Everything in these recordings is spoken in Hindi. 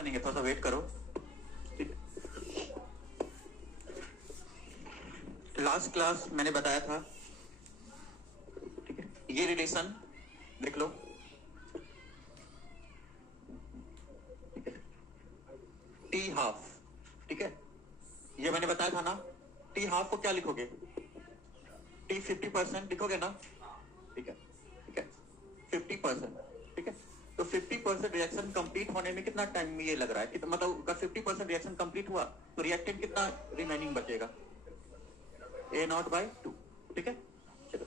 बनेंगे, थोड़ा सा वेट करो। ठीक है, लास्ट क्लास मैंने बताया था, ठीक है, ये रिलेशन देख लो, ठीक है, टी हाफ, ठीक है, ये मैंने बताया था ना। टी हाफ को क्या लिखोगे? टी 50% लिखोगे ना, ठीक है, ठीक है, 50%, ठीक है। तो 50% रिएक्शन कंप्लीट होने में कितना टाइम ये लग रहा है कि मतलब 50% रिएक्शन कंप्लीट हुआ तो रिएक्टेंट कितना रिमेनिंग बचेगा? ए नॉट बाई 2, ठीक है। चलो,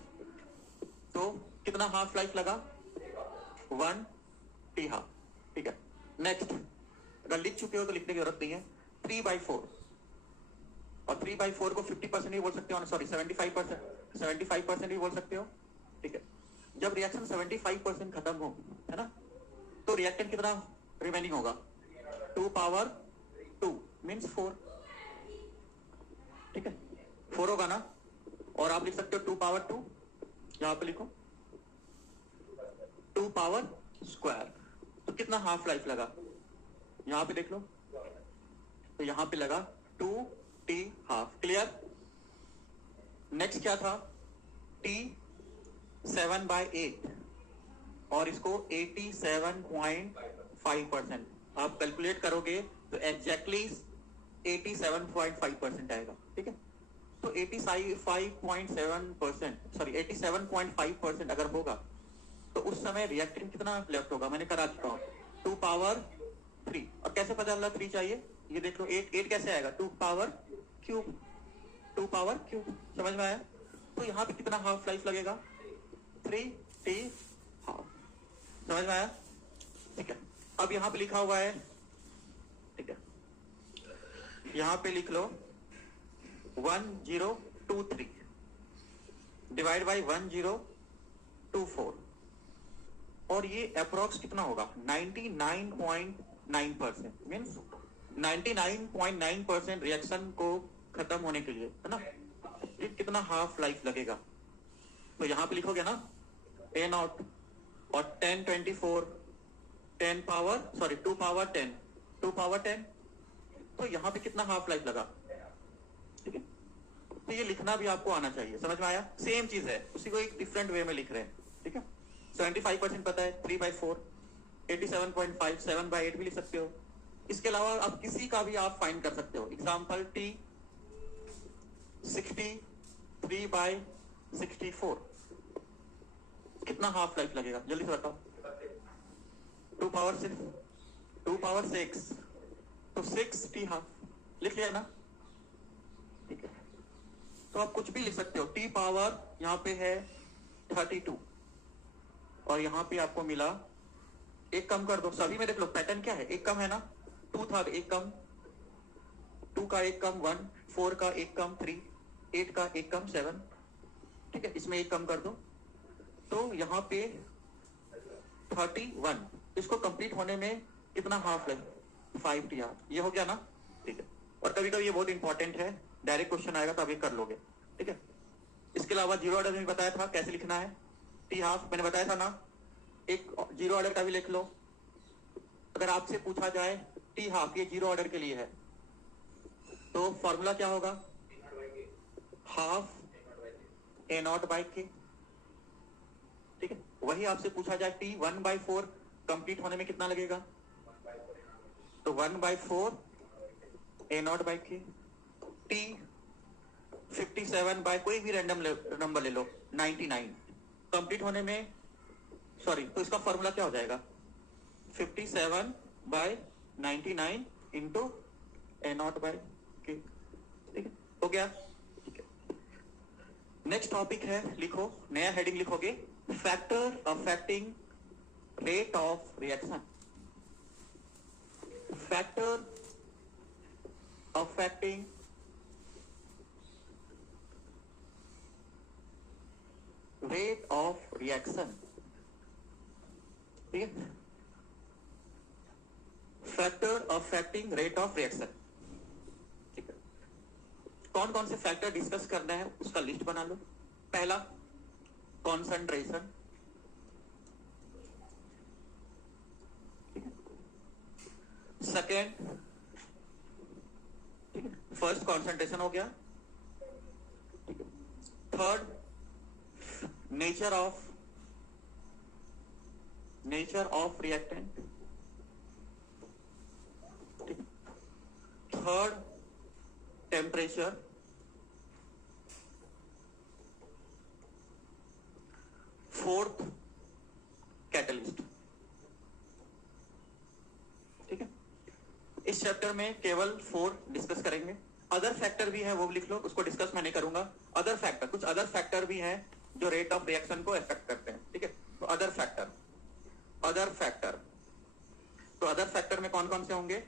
तो कितना हाफ लाइफ लगा? 1 टी हाफ, ठीक है। नेक्स्ट, अगर लिख चुके हो तो लिखने की जरूरत नहीं है। 3/4, और 3/4 को 50% भी बोल सकते हो, सॉरी 75% भी बोल सकते हो, ठीक है। जब रिएक्शन 75% खत्म हो, है ना, तो रिएक्टेंट कितना रिमेनिंग होगा? 2/2 मीन्स 4, ठीक है, 4 होगा ना। और आप लिख सकते हो 2/2, यहां पे लिखो 2 पावर स्क्वायर, तो कितना हाफ लाइफ लगा? यहां पे देख लो, तो यहां पे लगा 2 टी हाफ। क्लियर? नेक्स्ट क्या था? टी 7/8, और इसको 87.5%। आप कैलकुलेट करोगे तो एग्जैक्टली 87.5% आएगा, ठीक है। तो 85.7%, सॉरी 87.5% अगर होगा तो उस समय रिएक्टेंट कितना लेफ्ट होगा? मैंने करा चुका हूं, 2/3। और कैसे पता चला 3 चाहिए? ये देख लो, 8 कैसे आएगा? 2/3, 2/3, समझ में आया? तो यहाँ पे कितना हाफ लाइफ लगेगा? 3 टी हाफ, समझ में आया? ठीक है, अब यहाँ पे लिखा हुआ है, ठीक है, यहाँ पे लिख लो 1023 डिवाइड बाई 1024, और ये अप्रोक्स कितना होगा? 99.9%, मीन्स 99.9% रिएक्शन को खत्म होने के लिए, है ना, ये कितना हाफ लाइफ लगेगा? तो यहां पे लिखोगे ना ए नॉट, और 1024, 2/10, तो यहां पे कितना हाफ लाइफ लगा? ठीक है, तो ये लिखना भी आपको आना चाहिए। समझ में आया? सेम चीज है, उसी को एक डिफरेंट वे में लिख रहे हैं, ठीक है। 75% पता है, 3/4, 87.5, 7/8 भी लिख सकते हो। इसके अलावा आप किसी का भी आप फाइंड कर सकते हो। एग्जाम्पल टी 63/64, कितना हाफ लाइफ लगेगा? जल्दी से बताओ। 2/6, 2/6, तो 6 टी हाफ लिख लिया ना, ठीक है। तो आप कुछ भी लिख सकते हो। टी पावर यहाँ पे है 32, और यहाँ पे आपको मिला, एक कम कर दो, सभी में देख लो पैटर्न क्या है, एक कम है ना, 2 था, एक कम, 2 का एक कम 1, 4 का एक कम 3, 8 का एक कम 7, ठीक है, इसमें एक कम कर दो, तो यहाँ पे 31। इसको कंप्लीट होने में कितना हाफ लाइफ? 5 T half. ये हो गया ना, ठीक है। और कभी कभी ये बहुत इंपॉर्टेंट है, डायरेक्ट क्वेश्चन आएगा तो अभी कर लोगे, ठीक है। इसके अलावा जीरो ऑर्डर में बताया था कैसे लिखना है टी हाफ, मैंने बताया था ना। एक जीरो ऑर्डर का भी लिख लो। अगर आपसे पूछा जाए टी हाफ ये जीरो ऑर्डर के लिए है, तो फॉर्मूला क्या होगा? हाफ ए नॉट बाई के, ठीक है। वही आपसे पूछा जाए टी 1/4 कंप्लीट होने में कितना लगेगा, तो 1/4 ए नॉट बाई के। टी 57 बाय कोई भी रैंडम नंबर ले लो, 99 कंप्लीट होने में, सॉरी, तो इसका फॉर्मूला क्या हो जाएगा? 57/99 इंटू ए नॉट बाई के, ठीक है, हो गया, ठीक है। नेक्स्ट टॉपिक है, लिखो, नया हेडिंग लिखोगे, factor affecting rate of reaction. Factor affecting rate of reaction, ठीक है, factor affecting rate of reaction, ठीक है। कौन कौन से फैक्टर डिस्कस करना है उसका लिस्ट बना लो। पहला कॉन्सेंट्रेशन, सेकेंड, फर्स्ट कॉन्सेंट्रेशन हो गया। Third, nature of reactant. Third, temperature. Fourth, catalyst. ठीक है, इस चैप्टर में केवल 4 डिस्कस करेंगे। अदर फैक्टर भी है, वो भी लिख लो, उसको डिस्कस मैं नहीं करूंगा। अदर फैक्टर, कुछ अदर फैक्टर भी हैं जो रेट ऑफ रिएक्शन को इफेक्ट करते हैं। ठीक है, तो अदर फैक्टर तो अदर फैक्टर में कौन कौन से होंगे,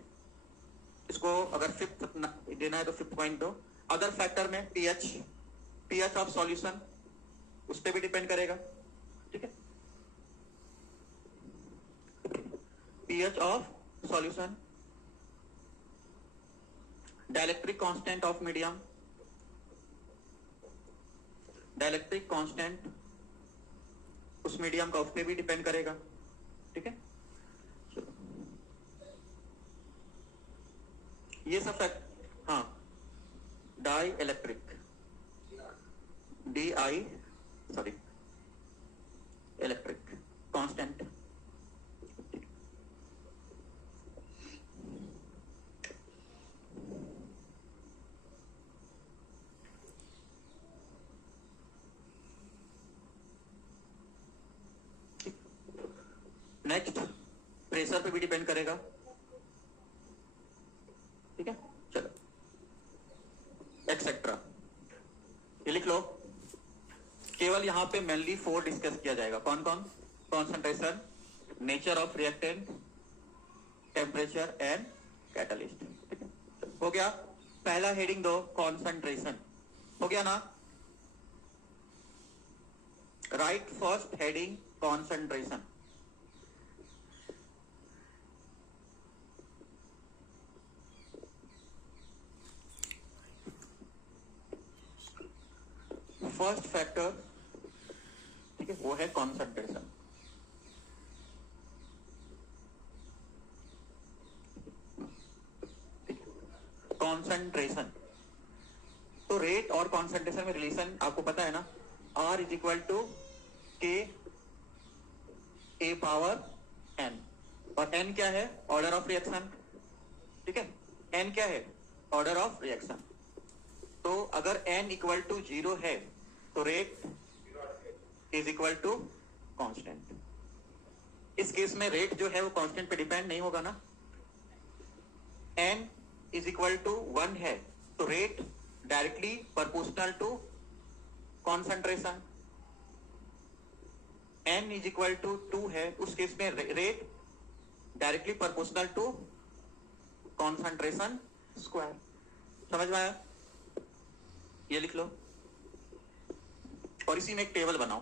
इसको अगर फिफ्थ देना है तो 5th पॉइंट दो। अदर फैक्टर में पीएच ऑफ सॉल्यूशन, उस पर भी डिपेंड करेगा। ठीक है, pH of solution, dielectric constant of medium, dielectric constant उस मीडियम का, उस पर भी डिपेंड करेगा। ठीक है, ये सब फैक्ट। हाँ, dielectric, electric constant. Next, pressure पे भी डिपेंड करेगा। ठीक है, चलो एक्सेट्रा, ये लिख लो। केवल यहां पे मेनली 4 डिस्कस किया जाएगा। कौन कौन? Concentration, nature of reactant, temperature and catalyst. ठीक है, हो गया। पहला हेडिंग दो, कॉन्सेंट्रेशन। हो गया ना? Write first heading concentration. First factor, ठीक है, वो है कॉन्सेंट्रेशन। कॉन्सेंट्रेशन, तो रेट और कॉन्सेंट्रेशन में रिलेशन आपको पता है ना, R is equal to K A power N, और N क्या है? Order of reaction. ठीक है, N क्या है? Order of reaction. तो अगर N इक्वल टू 0 है तो rate is equal to constant. इस केस में रेट जो है वो कांस्टेंट पे डिपेंड नहीं होगा ना। N इज इक्वल टू 1 है तो rate directly proportional to concentration. N is equal to 2 है, उस केस में rate directly proportional to concentration square. समझ में आया? ये लिख लो और इसी में एक टेबल बनाओ।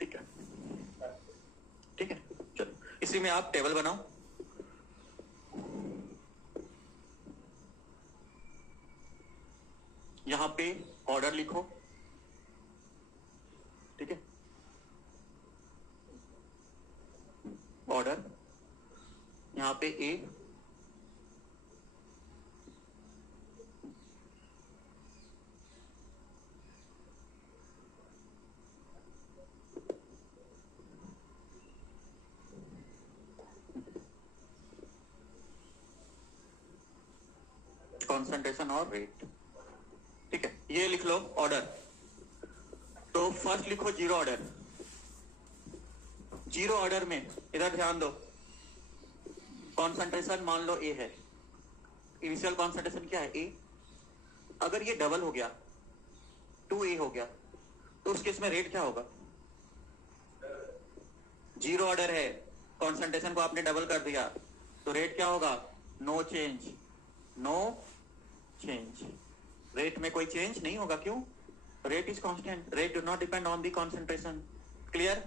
ठीक है, ठीक है, चलो इसी में आप टेबल बनाओ। यहां पे ऑर्डर लिखो। ठीक है, ऑर्डर, यहां पे ए, कॉन्सेंट्रेशन और रेट। ठीक है, ये लिख लो ऑर्डर। तो फर्स्ट लिखो जीरो ऑर्डर। जीरो ऑर्डर में इधर ध्यान दो, कॉन्सेंट्रेशन मान लो ए है, इनिशियल कॉन्सेंट्रेशन क्या है? ए। अगर ये डबल हो गया, 2A हो गया, तो उस केस में रेट क्या होगा? जीरो ऑर्डर है, कॉन्सेंट्रेशन को आपने डबल कर दिया, तो रेट क्या होगा? No change, no change. Rate में कोई चेंज नहीं होगा। क्यों? Rate is constant, rate do not depend on the concentration. Clear?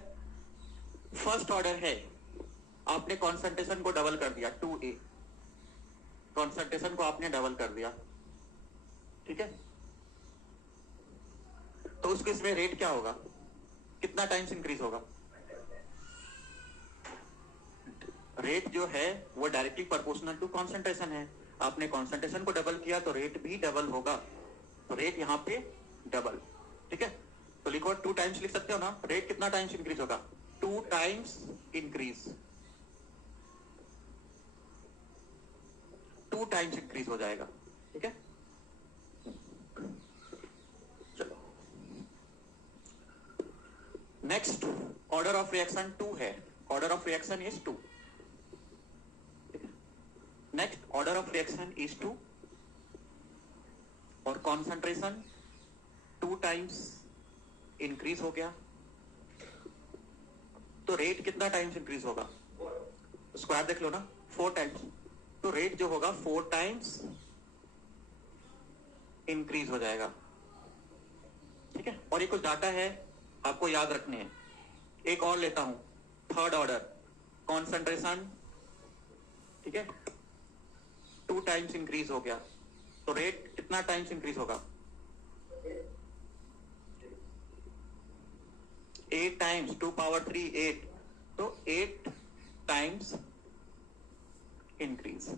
First order है, आपने कॉन्सेंट्रेशन को डबल कर दिया, 2A, कॉन्सेंट्रेशन को आपने डबल कर दिया। ठीक है, तो उस केस में रेट क्या होगा? कितना टाइम्स इंक्रीज होगा? रेट जो है वो डायरेक्टली प्रोपोर्शनल टू कॉन्सेंट्रेशन है। आपने कॉन्सेंट्रेशन को डबल किया तो रेट भी डबल होगा, तो रेट यहाँ पे डबल। ठीक है, तो लिखो 2 टाइम्स लिख सकते हो ना। रेट कितना टाइम्स इंक्रीज होगा? 2 टाइम्स इंक्रीज, 2 टाइम्स इंक्रीज हो जाएगा। ठीक है, चलो नेक्स्ट ऑर्डर ऑफ रिएक्शन 2 है। Order of reaction is 2। Next order of reaction is 2 और कॉन्सेंट्रेशन 2 टाइम्स इंक्रीज हो गया, तो रेट कितना टाइम्स इंक्रीज होगा? स्क्वायर देख लो ना, 4 टाइम्स, तो रेट जो होगा 4 टाइम्स इंक्रीज हो जाएगा। ठीक है, और ये कुछ डाटा है आपको याद रखने हैं। एक और लेता हूं, थर्ड ऑर्डर कॉन्सेंट्रेशन, ठीक है, 2 टाइम्स इंक्रीज हो गया, तो रेट कितना टाइम्स इंक्रीज होगा? 8 टाइम्स, 2 पावर 3 8, तो 8 टाइम्स इंक्रीज।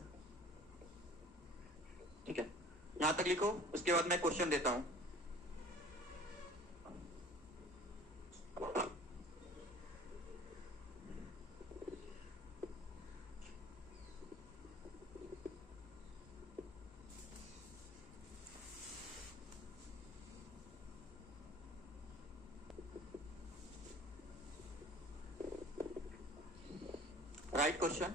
ठीक है, यहां तक लिखो। उसके बाद मैं क्वेश्चन देता हूं। Right question.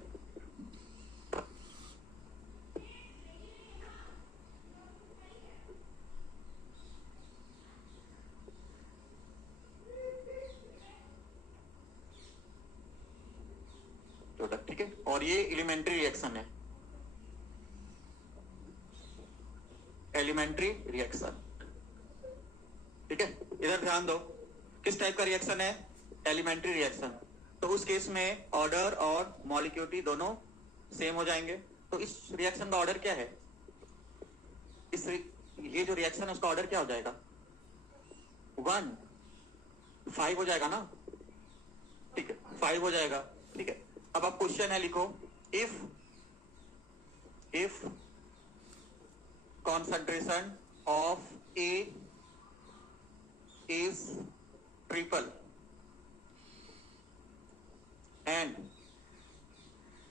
ठीक है, और ये एलिमेंट्री रिएक्शन है, एलिमेंट्री रिएक्शन। ठीक है, इधर ध्यान दो, किस टाइप का रिएक्शन है? Elementary reaction. तो उस केस में ऑर्डर और मॉलिक्यूलिटी दोनों सेम हो जाएंगे। तो इस रिएक्शन का ऑर्डर क्या है? ये जो रिएक्शन है उसका ऑर्डर क्या हो जाएगा? 1 5 हो जाएगा ना। ठीक है, 5 हो जाएगा। ठीक है, अब आप क्वेश्चन है लिखो, if concentration of A is triple and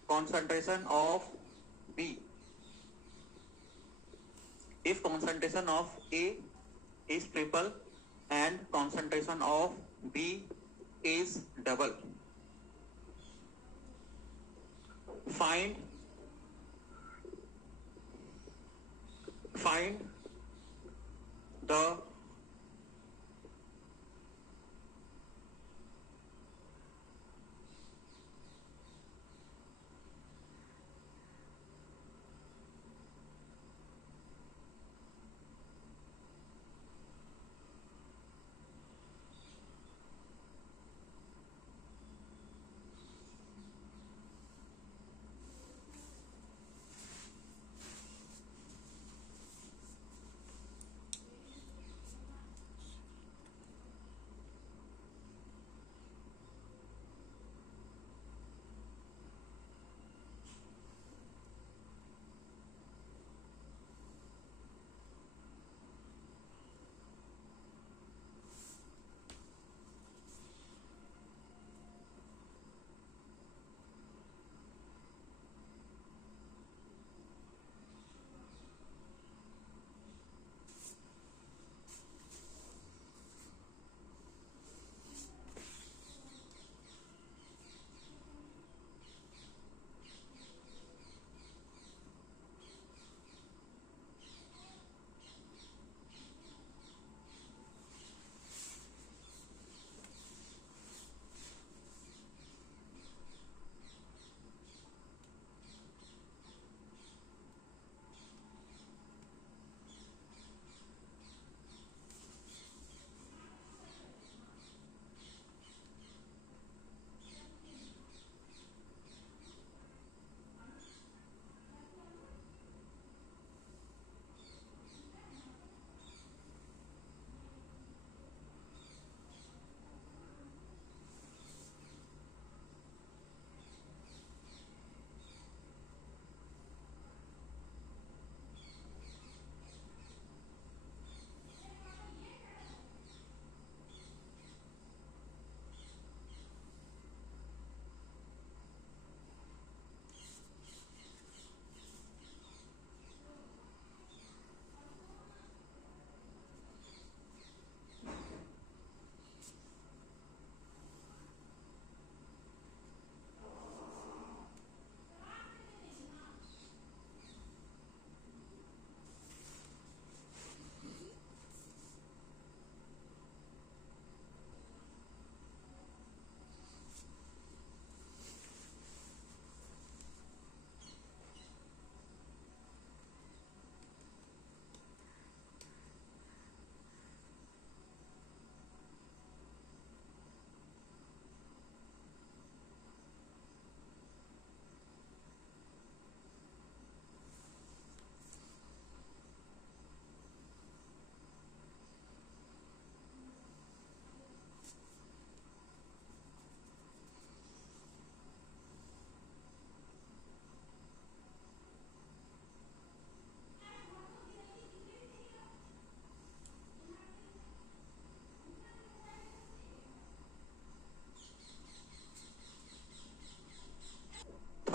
concentration of B, if concentration of A is triple and concentration of B is double, find the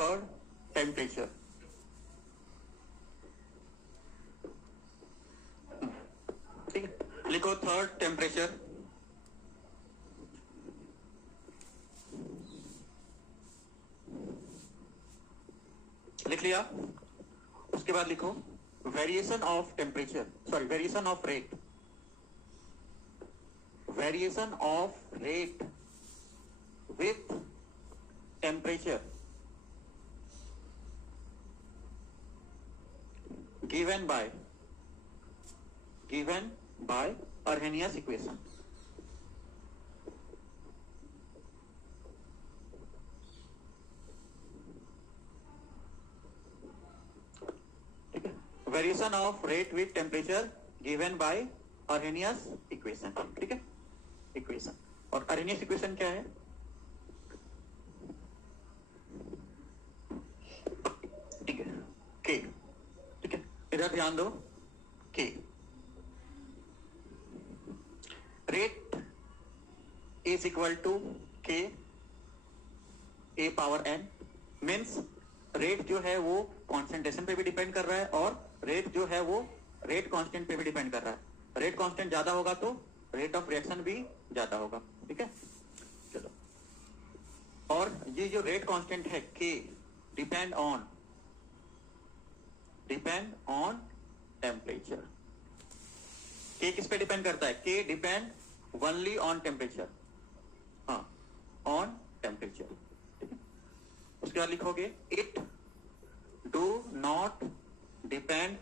third temperature. ठीक है, लिखो थर्ड टेम्परेचर। लिख लिया। उसके बाद लिखो variation of temperature, sorry variation of rate, variation of rate with temperature given by Arrhenius equation। ठीक है, variation of rate with temperature given by Arrhenius equation. ठीक है, इक्वेशन। और Arrhenius इक्वेशन क्या है? ठीक है, के। ठीक है, इधर ध्यान दो, के रेट इज इक्वल टू के ए पावर एन। मीन्स रेट जो है वो कॉन्सेंट्रेशन पे भी डिपेंड कर रहा है और रेट जो है वो रेट कांस्टेंट पे भी डिपेंड कर रहा है। रेट कांस्टेंट ज्यादा होगा तो रेट ऑफ रिएक्शन भी ज्यादा होगा। ठीक है, चलो। और ये जो रेट कांस्टेंट है के डिपेंड ऑन टेम्परेचर। के किस पे डिपेंड करता है? के डिपेंड ओनली ऑन टेम्परेचर। हाँ, ऑन टेम्परेचर। ठीक है, उसके बाद लिखोगे इट डू नॉट डिपेंड